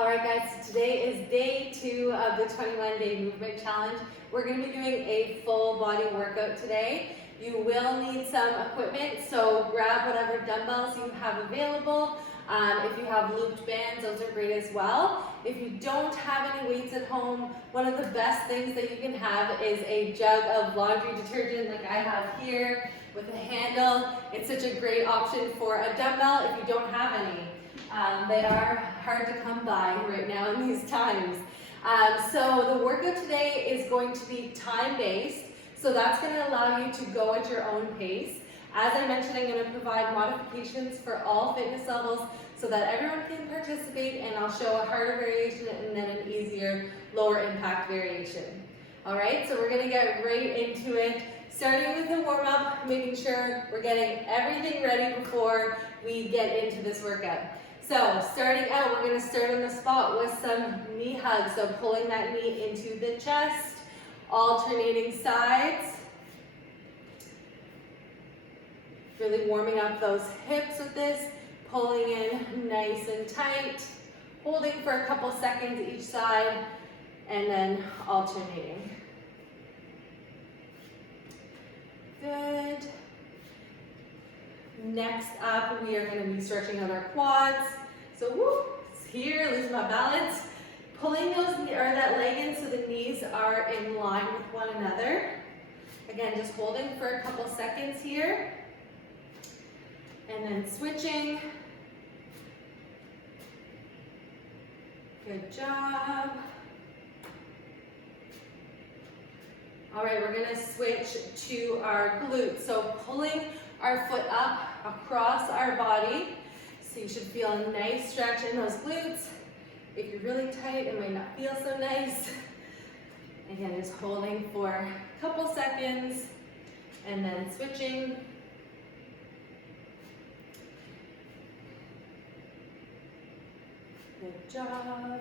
All right, guys, today is day 2 of the 21-day movement challenge. We're going to be doing a full body workout today. You will need some equipment, so grab whatever dumbbells you have available. If you have looped bands, those are great as well. If you don't have any weights at home, one of the best things that you can have is a jug of laundry detergent like I have here with a handle. It's such a great option for a dumbbell if you don't have any. They are hard to come by right now in these times. So the workout today is going to be time-based, so that's going to allow you to go at your own pace. As I mentioned, I'm going to provide modifications for all fitness levels so that everyone can participate, and I'll show a harder variation and then an easier, lower impact variation. All right, so we're going to get right into it, starting with the warm-up, making sure we're getting everything ready before we get into this workout. So starting out, we're going to start on the spot with some knee hugs. So pulling that knee into the chest, alternating sides. Really warming up those hips with this, pulling in nice and tight, holding for a couple seconds each side, and then alternating. Good. Next up, we are going to be stretching out our quads. So here, lose my balance. Pulling that leg in so the knees are in line with one another. Again, just holding for a couple seconds here. And then switching. Good job. All right, we're going to switch to our glutes. So pulling our foot up across our body. So you should feel a nice stretch in those glutes. If you're really tight, it might not feel so nice. Again, just holding for a couple seconds and then switching. Good job.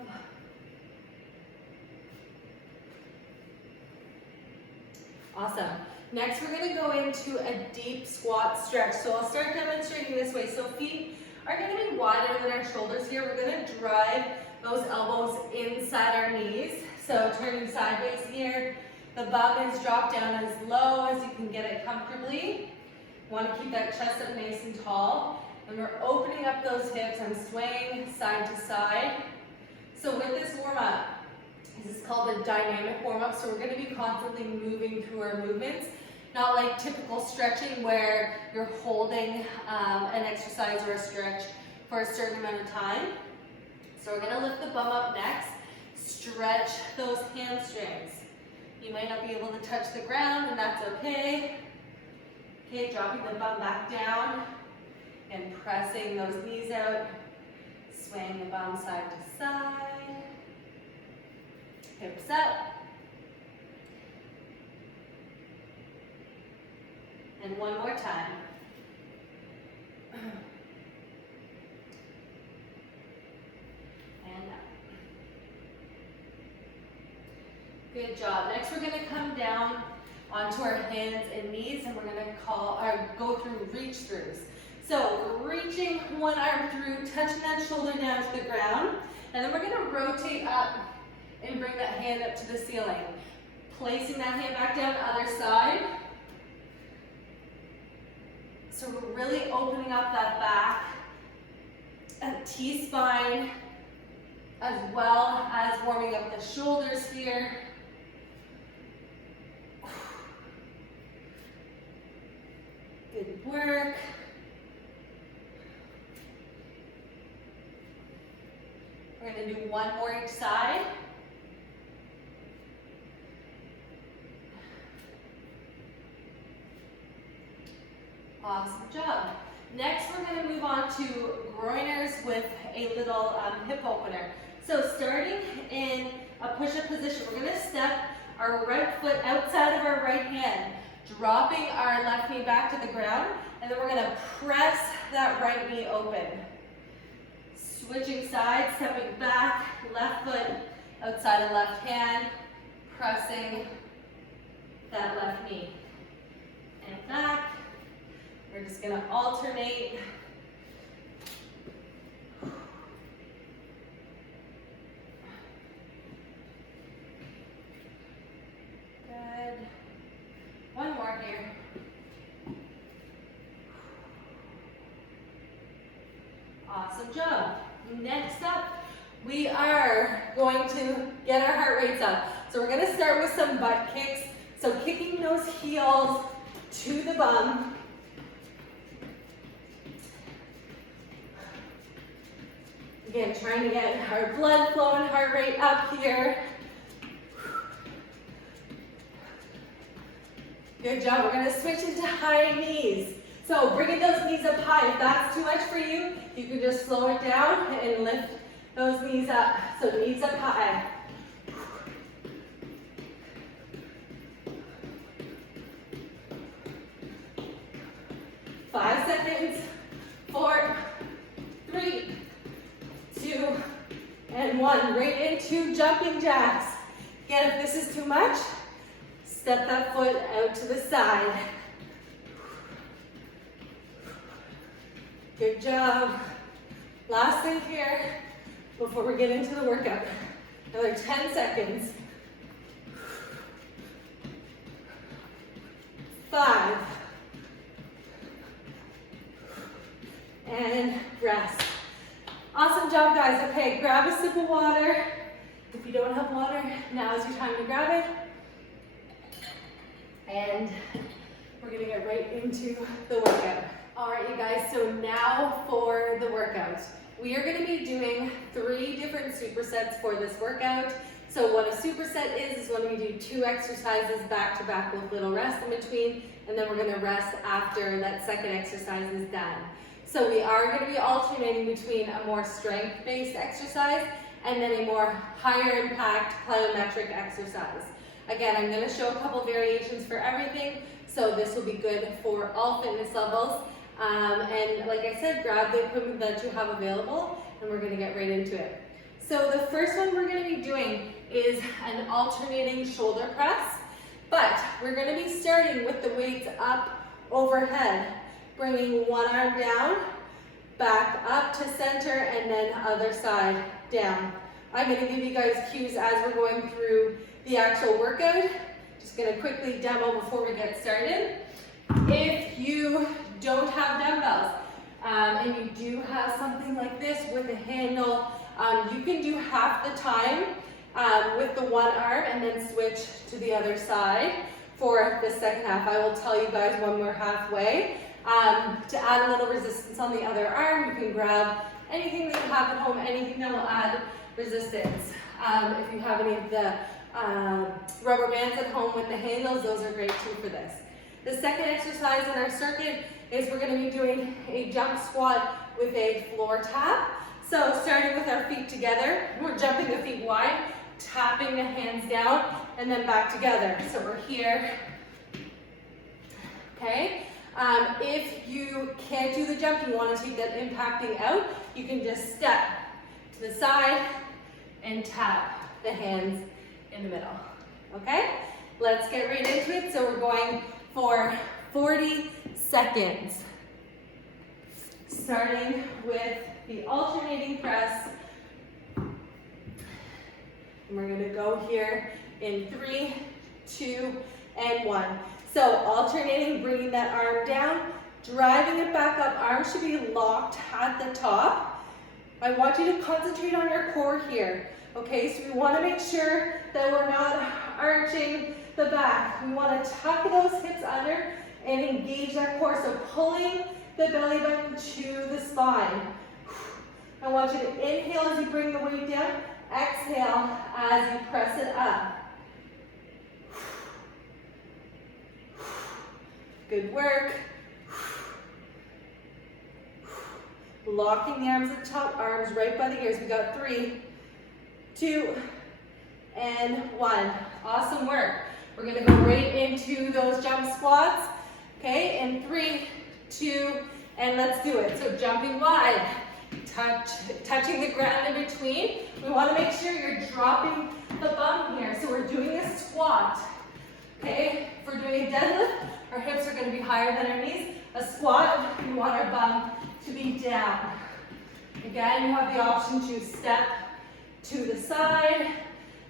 Awesome. Next, we're going to go into a deep squat stretch. So I'll start demonstrating this way. So feet are going to be wider than our shoulders here. We're going to drive those elbows inside our knees. So turning sideways here. The bum is dropped down as low as you can get it comfortably. You want to keep that chest up nice and tall. And we're opening up those hips and swaying side to side. So with this warm-up, this is called a dynamic warm-up, so we're going to be constantly moving through our movements. Not like typical stretching where you're holding an exercise or a stretch for a certain amount of time. So we're going to lift the bum up next. Stretch those hamstrings. You might not be able to touch the ground, and that's okay. Okay, dropping the bum back down and pressing those knees out. Swaying the bum side to side. Hips up. And one more time. And up. Good job. Next, we're going to come down onto our hands and knees, and we're going to go through reach throughs. So reaching one arm through, touching that shoulder down to the ground, and then we're going to rotate up and bring that hand up to the ceiling. Placing that hand back down the other side. So we're really opening up that back, a T-spine, as well as warming up the shoulders here. Good work. We're going to do one more each side. Awesome job. Next, we're going to move on to groiners with a little hip opener. So starting in a push-up position, we're going to step our right foot outside of our right hand, dropping our left knee back to the ground, and then we're going to press that right knee open. Switching sides, stepping back, left foot outside of left hand, pressing that left knee. And back. We're just going to alternate. next up, we are going to get our heart rates up. So we're gonna start with some butt kicks. So kicking those heels to the bum. Again, trying to get our blood flow and heart rate up here. Good job. We're going to switch into high knees. So bringing those knees up high. If that's too much for you, you can just slow it down and lift those knees up. So knees up high. 5 seconds. 4, 3, 2, and 1. Right into jumping jacks. Again, if this is too much, step that foot out to the side. Good job. Last thing here before we get into the workout. Another 10 seconds. 5. And rest. Awesome job, guys. Okay, grab a sip of water. If you don't have water, now is your time to grab it. And we're gonna get right into the workout. All right, you guys, so now for the workout. We are gonna be doing 3 different supersets for this workout. So what a superset is when we do 2 exercises back to back with little rest in between, and then we're gonna rest after that second exercise is done. So we are gonna be alternating between a more strength-based exercise and then a more higher impact plyometric exercise. Again, I'm gonna show a couple variations for everything, so this will be good for all fitness levels. And like I said, grab the equipment that you have available, and we're gonna get right into it. So the first one we're gonna be doing is an alternating shoulder press, but we're gonna be starting with the weights up overhead, bringing one arm down, back up to center, and then other side down. I'm gonna give you guys cues as we're going through the actual workout. Just gonna quickly demo before we get started. If you don't have dumbbells and you do have something like this with a handle, you can do half the time with the one arm and then switch to the other side for the second half. I will tell you guys when we're halfway. To add a little resistance on the other arm, you can grab anything that you have at home, anything that will add resistance. If you have any of the rubber bands at home with the handles, those are great too for this. The second exercise in our circuit is we're going to be doing a jump squat with a floor tap. So starting with our feet together, we're jumping the feet wide, tapping the hands down, and then back together. So we're here, okay? If you can't do the jump, you want to take that impacting out, you can just step to the side and tap the hands in the middle, okay? Let's get right into it. So we're going for 40 seconds. Starting with the alternating press. And we're gonna go here in 3, 2, and 1. So alternating, bringing that arm down, driving it back up. Arms should be locked at the top. I want you to concentrate on your core here. Okay, so we want to make sure that we're not arching the back. We want to tuck those hips under and engage that core. So pulling the belly button to the spine. I want you to inhale as you bring the weight down. Exhale as you press it up. Good work. Locking the arms at the top, arms right by the ears. We got 3, 2, and 1. Awesome work. We're gonna go right into those jump squats. Okay, in 3, 2, and let's do it. So jumping wide, touching the ground in between. We wanna make sure you're dropping the bum here. So we're doing a squat. Okay, if we're doing a deadlift, our hips are gonna be higher than our knees. A squat, we want our bum to be down. Again, you have the option to step to the side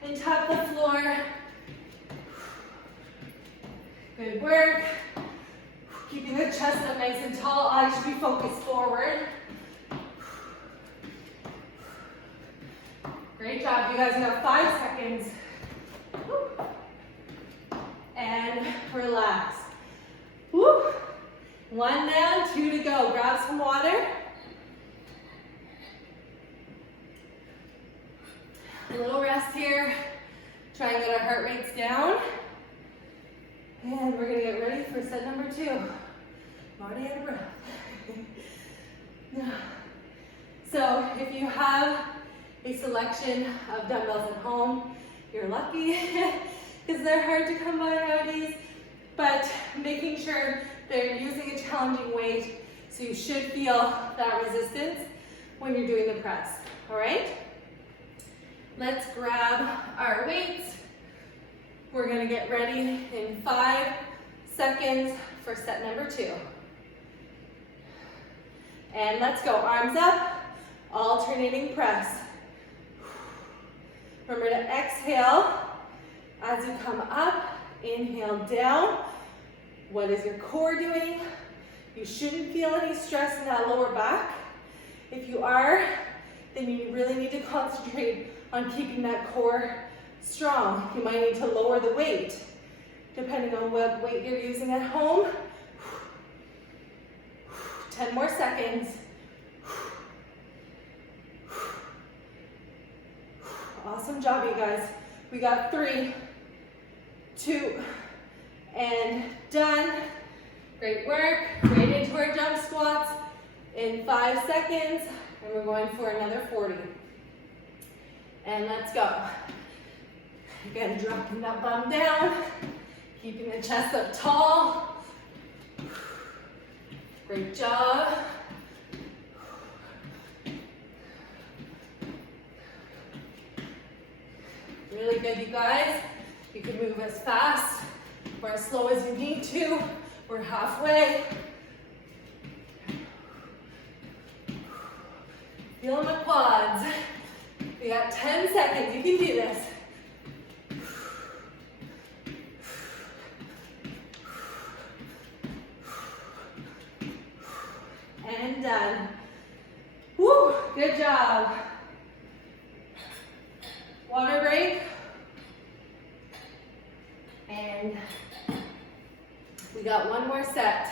and tap the floor. Good work. Keeping the chest up nice and tall. Eyes should be focused forward. Great job. You guys have 5 seconds. Woo. And relax. Woo. 1 down, 2 to go. Grab some water. A little rest here. Try and get our heart rates down. And we're gonna get ready for set number 2. I'm already out of breath. So if you have a selection of dumbbells at home, you're lucky because they're hard to come by nowadays. But making sure they're using a challenging weight, so you should feel that resistance when you're doing the press, all right? Let's grab our weights. We're gonna get ready in 5 seconds for set number 2. And let's go, arms up, alternating press. Remember to exhale as you come up, inhale down. What is your core doing? You shouldn't feel any stress in that lower back. If you are, then you really need to concentrate on keeping that core strong. You might need to lower the weight, depending on what weight you're using at home. 10 more seconds. Awesome job, you guys. We got 3, 2, and done. Great work. Right into our jump squats in 5 seconds, and we're going for another 40. And let's go. Again, dropping that bum down, keeping the chest up tall. Great job. Really good, you guys. You can move as fast or as slow as you need to. We're halfway. Feel my quads. We got 10 seconds. You can do this. And done. Woo, good job. Water break. And we got 1 more set.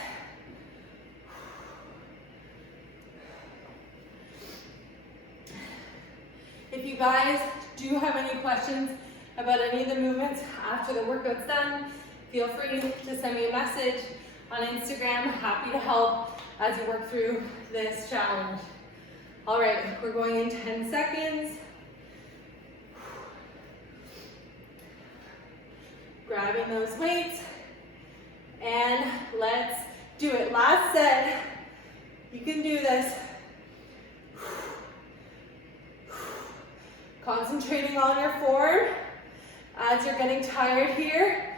If you guys do have any questions about any of the movements after the workout's done, feel free to send me a message on Instagram. Happy to help as you work through this challenge. All right, we're going in 10 seconds. Grabbing those weights, and let's do it. Last set. You can do this. Concentrating on your form as you're getting tired here.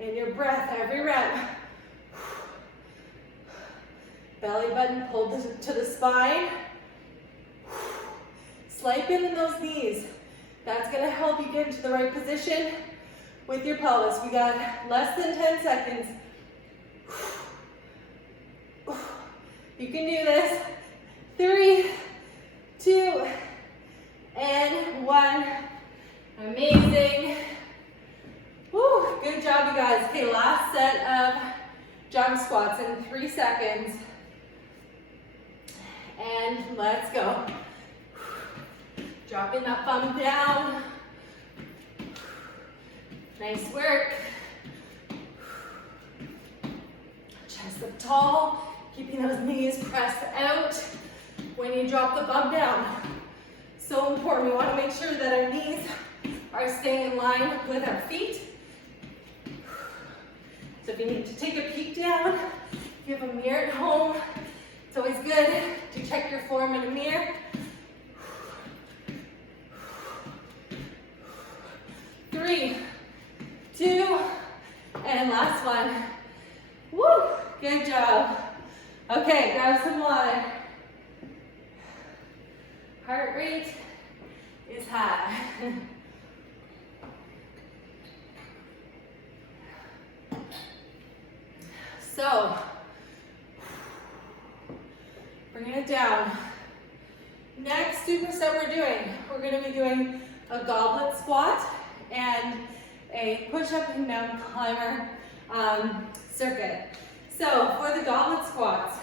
And your breath every rep. Belly button pulled to the spine. Slight bend in those knees. That's gonna help you get into the right position with your pelvis. We got less than 10 seconds. You can do this. 3, 2, and 1. Amazing. Woo, good job, you guys. Okay, last set of jump squats in 3 seconds. And let's go. Dropping that bum down. Nice work. Chest up tall, keeping those knees pressed out when you drop the bum down. So important. We want to make sure that our knees are staying in line with our feet. So if you need to take a peek down, if you have a mirror at home, it's always good to check your form in a mirror. 3, 2, and last one. Woo, good job. Okay, grab some water. Heart rate is high. So, bring it down. Next superset we're going to be doing a goblet squat and a push-up and mountain climber circuit. So for the goblet squats,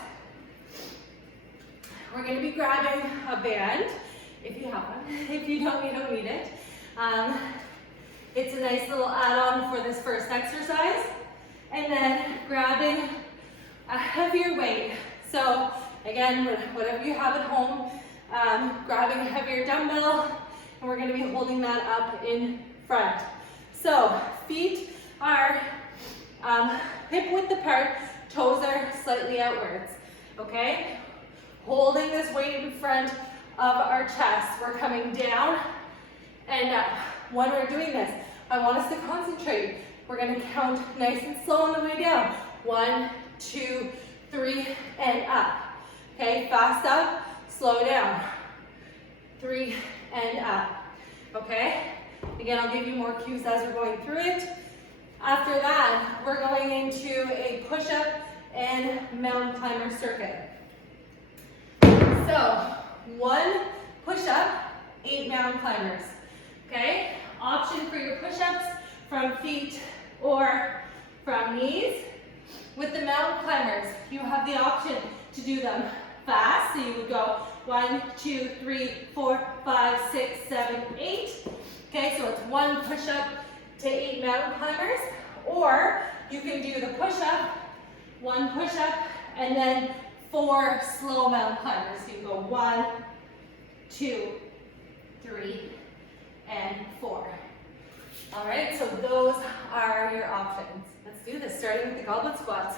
we're going to be grabbing a band, if you have one. If you don't, you don't need it. It's a nice little add-on for this first exercise. And then grabbing a heavier weight. So again, whatever you have at home, grabbing a heavier dumbbell, and we're going to be holding that up in front. So feet are hip width apart, toes are slightly outwards, okay? Holding this weight in front of our chest. We're coming down and up. When we're doing this, I want us to concentrate. We're going to count nice and slow on the way down. 1, 2, 3, and up. Okay, fast up, slow down. 3 and up. Okay? Again, I'll give you more cues as we're going through it. After that, we're going into a push-up and mountain climber circuit. So, 1 push-up, 8 mountain climbers. Okay? Option for your push-ups from feet or from knees. With the mountain climbers, you have the option to do them fast. So you would go 1, 2, 3, 4, 5, 6, 7, 8. Okay, so it's 1 push-up to 8 mountain climbers. Or you can do the push-up, 1 push-up, and then 4 slow mountain climbers. So you go 1, 2, 3, and 4. All right, so those are your options. Let's do this, starting with the goblet squats.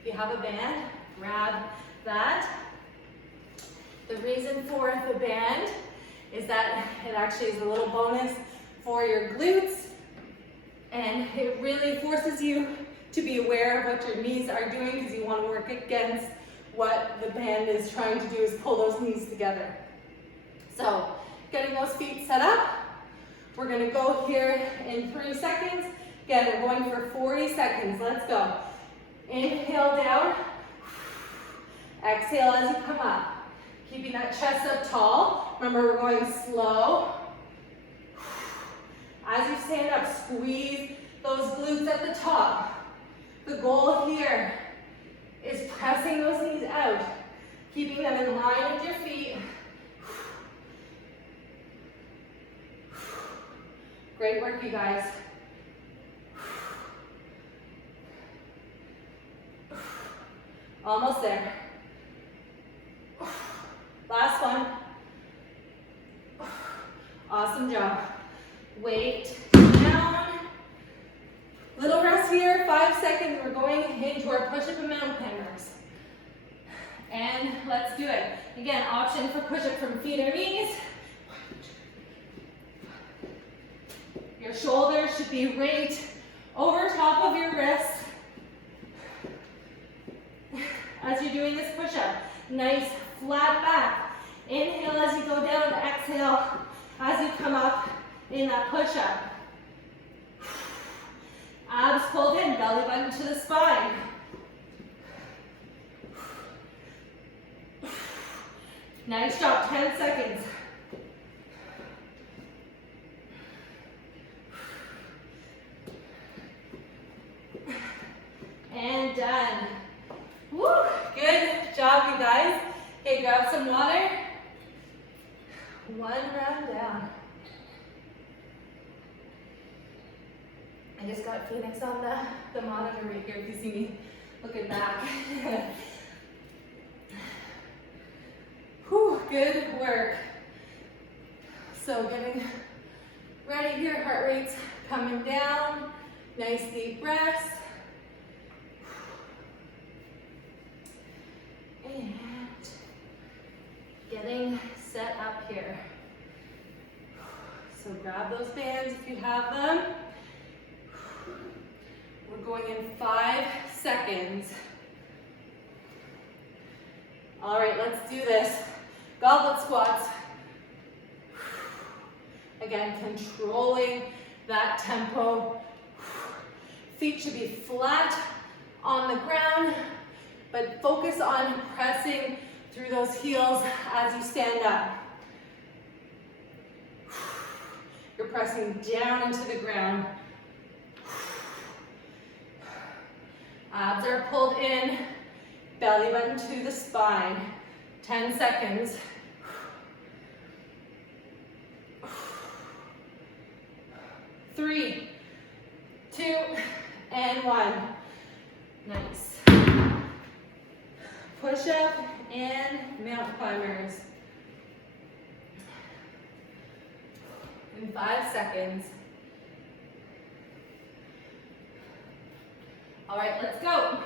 If you have a band, grab that. The reason for the band is that it actually is a little bonus for your glutes, and it really forces you to be aware of what your knees are doing, because you want to work against what the band is trying to do, is pull those knees together. So, getting those feet set up. We're going to go here in 3 seconds. Again, we're going for 40 seconds. Let's go. Inhale down. Exhale as you come up. Keeping that chest up tall. Remember, we're going slow. As you stand up, squeeze those glutes at the top. The goal here is pressing those knees out, keeping them in line with your feet. Great work, you guys. Almost there. Last one. Awesome job. Weight down. Little rest here, 5 seconds. We're going into our push-up and mountain climbers. And let's do it. Again, option for push-up from feet or knees. Your shoulders should be right over top of your wrists as you're doing this push-up. Nice flat back. Inhale as you go down, exhale as you come up in that push-up. Abs pulled in, belly button to the spine. Nice job, 10 seconds. And done. Woo, good job, you guys. Okay, grab some water. 1 round down. I just got Phoenix on the monitor right here if you see me looking back. Whew, good work. So getting ready here, heart rate's coming down. Nice deep breaths. And getting set up here. So grab those bands if you have them. We're going in 5 seconds. All right, let's do this. Goblet squats. Again, controlling that tempo. Feet should be flat on the ground, but focus on pressing through those heels as you stand up. You're pressing down into the ground. Abs are pulled in, belly button to the spine. 10 seconds. 3, 2, and 1. Nice. Push up and mountain climbers. In 5 seconds. All right, let's go.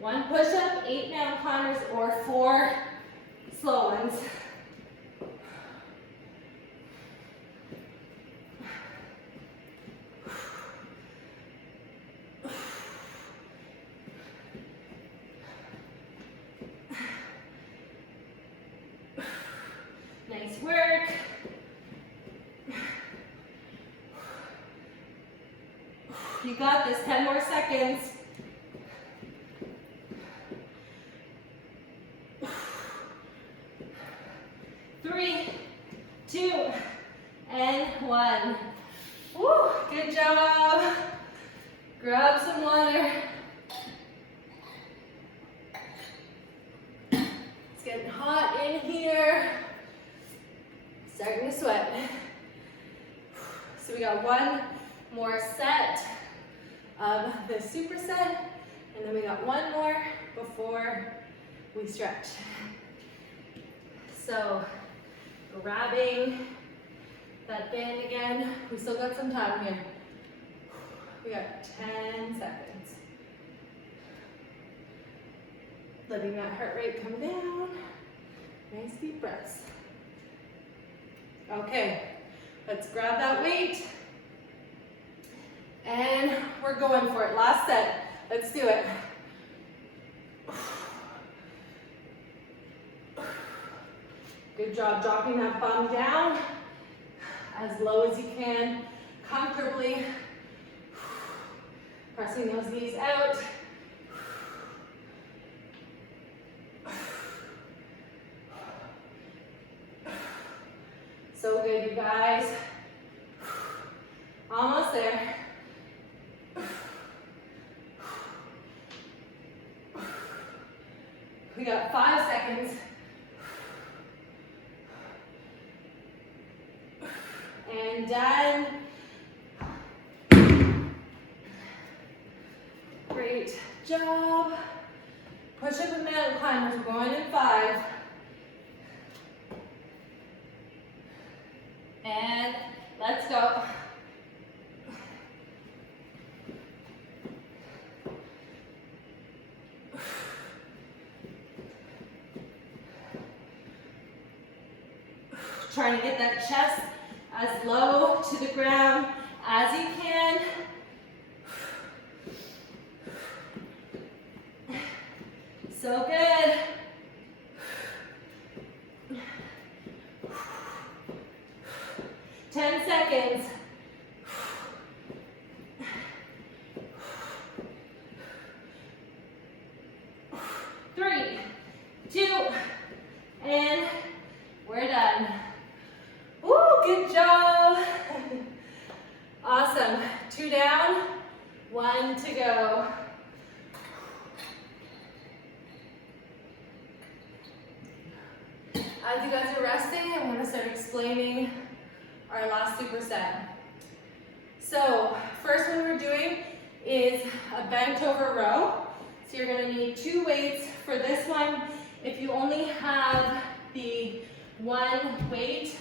1 push-up, 8 mountain climbers, or 4 slow ones. Nice work. You got this, 10 more seconds. 3, 2, and 1. Woo, good job. Grab some water. It's getting hot in here. Starting to sweat. So we got 1 more set of the superset, and then we got 1 more before we stretch. So grabbing that band again. We still got some time here. We got 10 seconds. Letting that heart rate come down. Nice deep breaths. Okay, let's grab that weight. And we're going for it. Last set. Let's do it. Good job dropping that bum down as low as you can, comfortably. Pressing those knees out. So good, you guys. Almost there. We got 5 seconds. And done. Great job. Push up and mountain climbers. We're going in 5. And let's go. Trying to get that chest as low to the ground as you can. So good. Ten seconds. Three, 2, and we're done. Woo, good job. Awesome. 2 down, 1 to go. As you guys are resting, I'm going to start explaining our last superset. So, first one we're doing is a bent over row. So you're going to need 2 weights for this one. If you only have the 1 weight,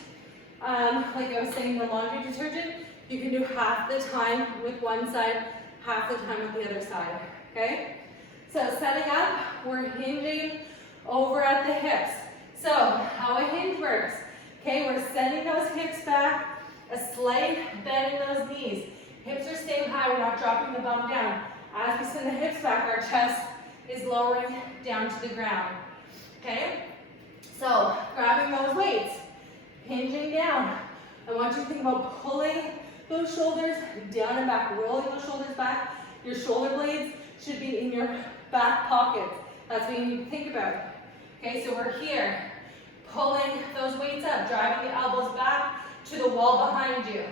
like I was saying, the laundry detergent, you can do half the time with one side, half the time with the other side, okay? So setting up, we're hinging over at the hips. So how a hinge works, okay, we're sending those hips back, a slight bend in those knees. Hips are staying high, we're not dropping the bum down. As we send the hips back, our chest is lowering down to the ground, okay? So grabbing those weights, hinging down. I want you to think about pulling those shoulders down and back, rolling those shoulders back. Your shoulder blades should be in your back pockets. That's what you need to think about. Okay, so we're here, pulling those weights up, driving the elbows back to the wall behind you.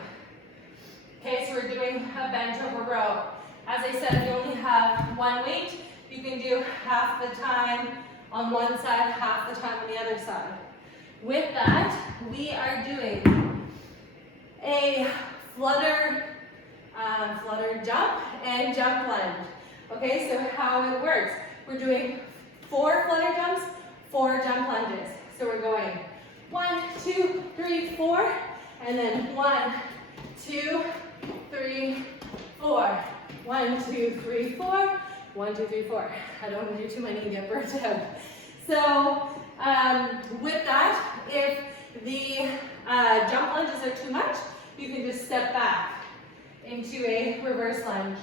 Okay, so we're doing a bench over row. As I said, if you only have one weight, you can do half the time on one side, half the time on the other side. With that, we are doing a flutter jump and jump lunge. Okay, so how it works, we're doing 4 flutter jumps, 4 jump lunges. So we're going 1, 2, 3, 4, and then 1, 2, 3, 4. 1, 2, 3, 4. 1, 2, 3, 4. I don't want to do too many and get burnt out. So with that, if the jump lunges are too much, you can just step back into a reverse lunge.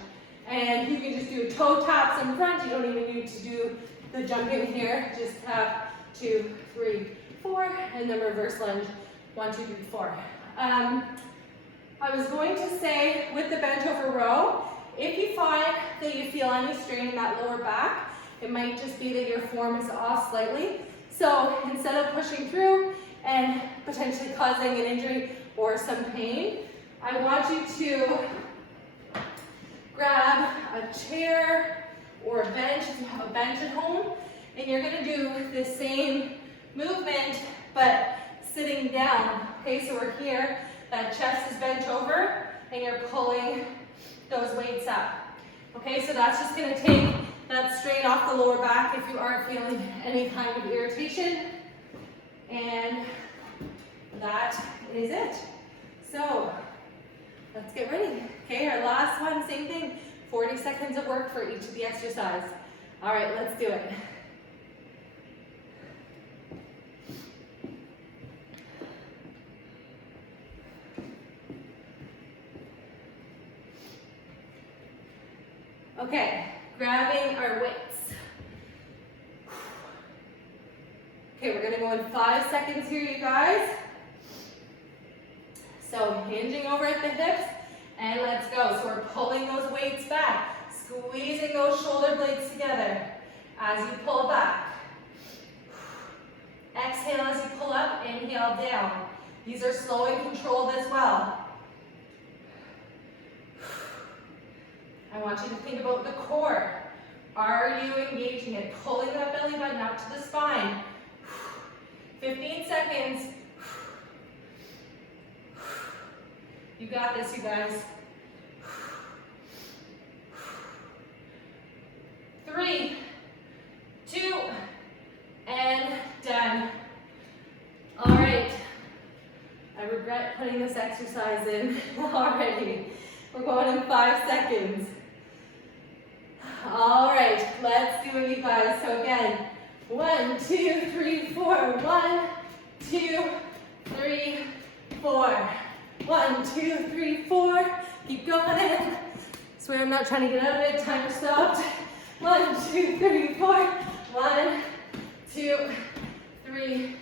And you can just do toe taps in front. You don't even need to do the jumping here. Just tap 2, 3, 4, and then reverse lunge 1, 2, 3, 4. I was going to say with the bench over row, if you find that you feel any strain in that lower back, it might just be that your form is off slightly. So instead of pushing through and potentially causing an injury or some pain, I want you to grab a chair or a bench if you have a bench at home, and you're going to do the same movement but sitting down. Okay, so we're here, that chest is bent over, and you're pulling those weights up. Okay, so that's just going to take that strain off the lower back if you are feeling any kind of irritation. And that is it. So let's get ready. Okay, our last one, same thing. 40 seconds of work for each of the exercise. All right, let's do it. Okay, grabbing our weights. Okay, we're gonna go in 5 seconds here, you guys. So hinging over at the hips, and let's go. So we're pulling those weights back, squeezing those shoulder blades together as you pull back. Exhale as you pull up, inhale down. These are slow and controlled as well. I want you to think about the core. Are you engaging it? Pulling that belly button up to the spine. 15 seconds. You got this, you guys. 3, 2, and done. All right. I regret putting this exercise in already. We're going in 5 seconds. All right, let's do it, you guys. So again, 1, 2, 3, 4. 1, 2, 3, 4. 1, 2, 3, 4. Keep going. Swear I'm not trying to get out of it. Timer stopped. 1, 2, 3, 4. 1, 2, 3,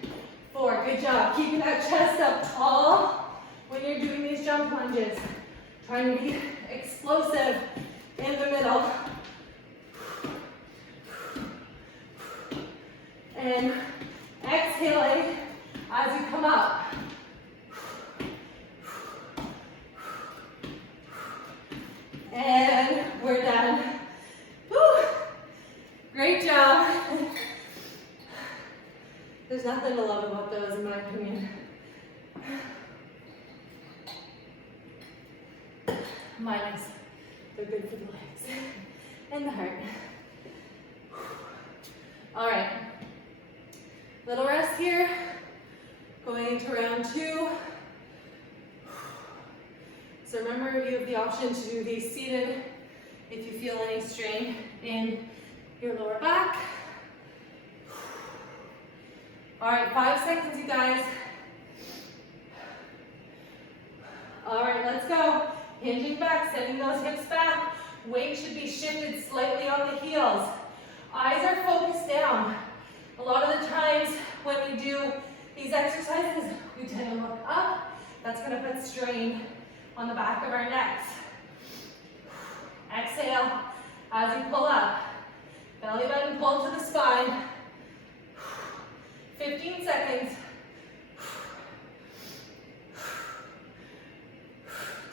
4. Good job. Keeping that chest up tall when you're doing these jump lunges. Trying to be explosive in the middle. And exhaling as you come up. And we're done. Woo. Great job. There's nothing to love about those, in my opinion. Minus, they're good for the legs and the heart. All right, little rest here. Going into round 2. So remember, you have the option to do these seated if you feel any strain in your lower back. All right, 5 seconds, you guys. All right, let's go. Hinging back, sending those hips back. Weight should be shifted slightly on the heels. Eyes are focused down. A lot of the times when we do these exercises, we tend to look up. That's going to put strain on the back of our necks. Exhale as you pull up. Belly button pull to the spine. 15 seconds.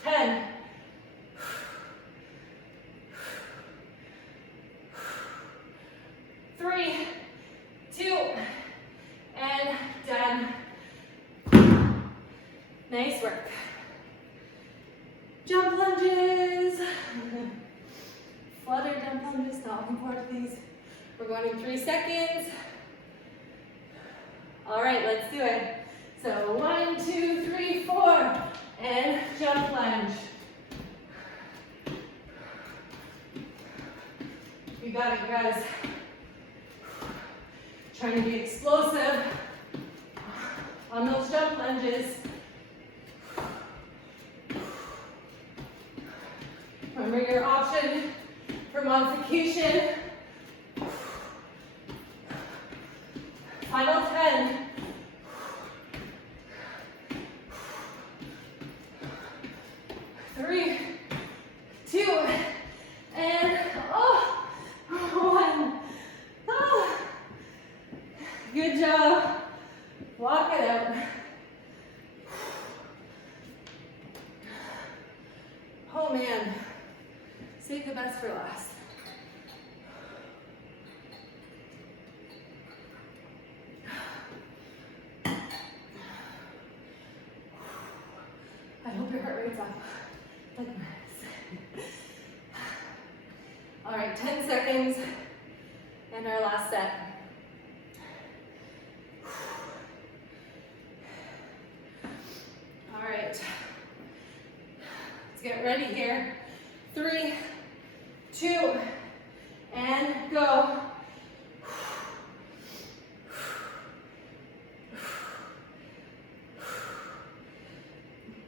10. 3, 2, and done. Nice work. Jump lunges. Flutter jump lunges. Not looking forward to these. We're going in 3 seconds. All right, let's do it. So 1, 2, 3, 4, and jump lunge. You got it, guys. Trying to be explosive on those jump lunges. Remember your option for modification. Final 10. 3, 2, and 1. Oh. Good job. Walk it out. Oh man. Save the best for last. I hope your heart rate's up. Like this. All right, 10 seconds and our last set. All right, let's get ready here. 3, 2, and go.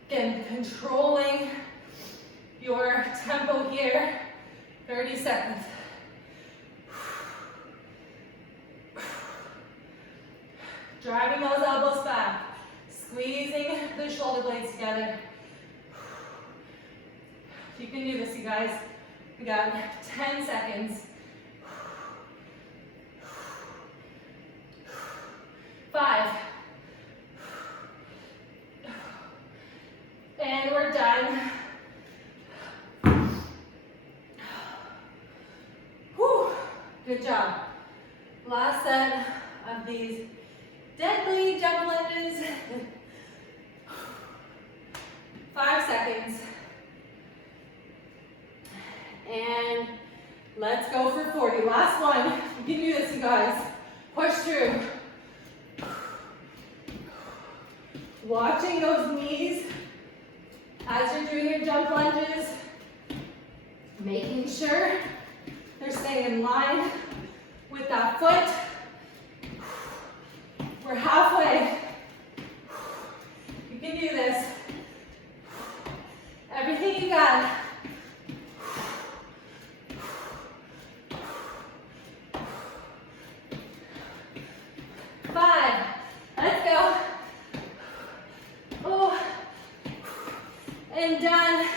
Again, controlling your tempo here. 30 seconds. Driving those elbows back. Squeezing the shoulder blades together. You can do this, you guys. We got 10 seconds. 5. And we're done. Whew. Good job. Last set of these deadly jump lunges. 5 seconds. And let's go for 40. Last one. You can do this, you guys. Push through. Watching those knees as you're doing your jump lunges. Making sure they're staying in line with that foot. We're halfway. You can do this. Everything you got. And done.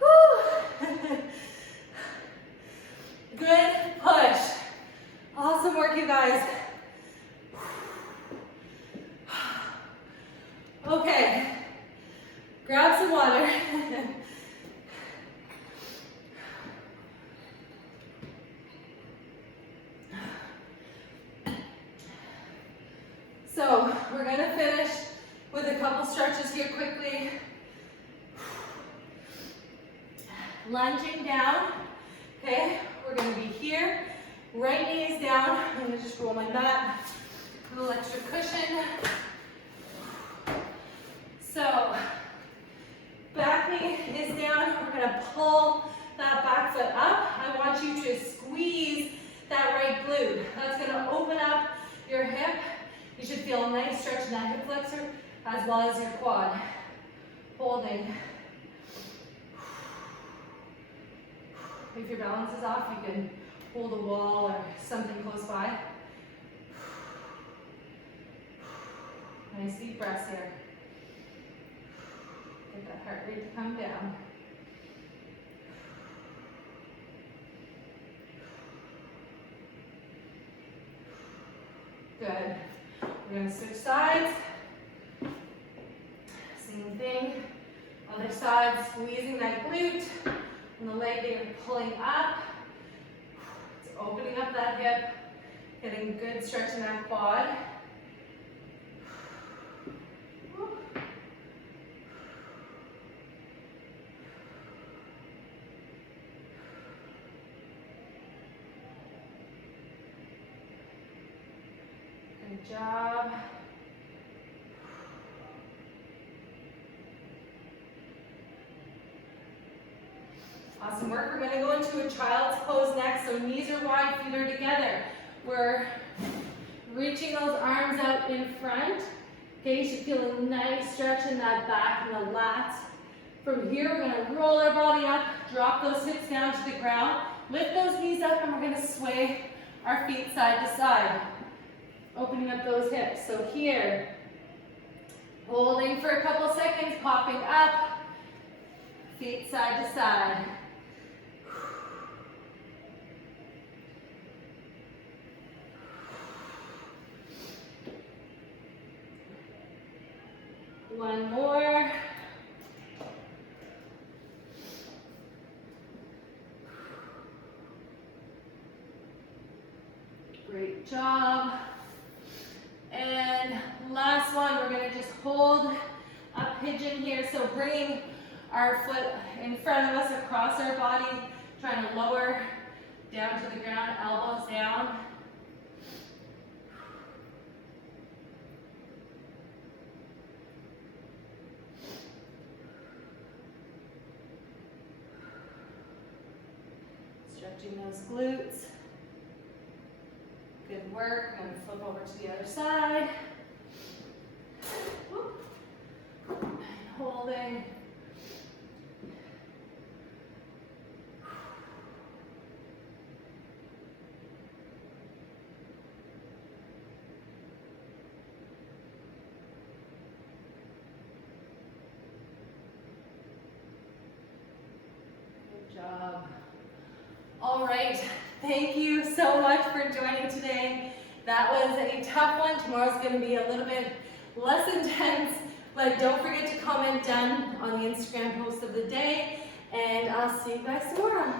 Woo. Good push. Awesome work, you guys. Okay, grab some water. So we're gonna finish with a couple stretches here quickly. Lunging down, okay? We're gonna be here, right knee is down. I'm gonna just roll my mat, a little extra cushion. So, back knee is down. We're gonna pull that back foot up. I want you to squeeze that right glute. That's gonna open up your hip. You should feel a nice stretch in that hip flexor as well as your quad. Holding. If your balance is off, you can hold a wall or something close by. Nice deep breaths here. Get that heart rate to come down. Good. We're gonna switch sides. Same thing. Other side, squeezing that glute and the leg that you're pulling up. It's opening up that hip, getting a good stretch in that quad. Good job. Awesome work. We're going to go into a child's pose next. So knees are wide, feet are together. We're reaching those arms out in front. Okay, you should feel a nice stretch in that back and the lats. From here, we're going to roll our body up, drop those hips down to the ground, lift those knees up, and we're going to sway our feet side to side, opening up those hips. So here, holding for a couple seconds, popping up, feet side to side. One more. Great job. And last one, we're going to just hold a pigeon here. So bringing our foot in front of us across our body, trying to lower down to the ground, elbows down. Stretching those glutes. Good work. I'm going to flip over to the other side. And holding. Good job. All right, thank you so much for joining today. That was a tough one. Tomorrow's going to be a little bit less intense, but don't forget to comment done on the Instagram post of the day, and I'll see you guys tomorrow.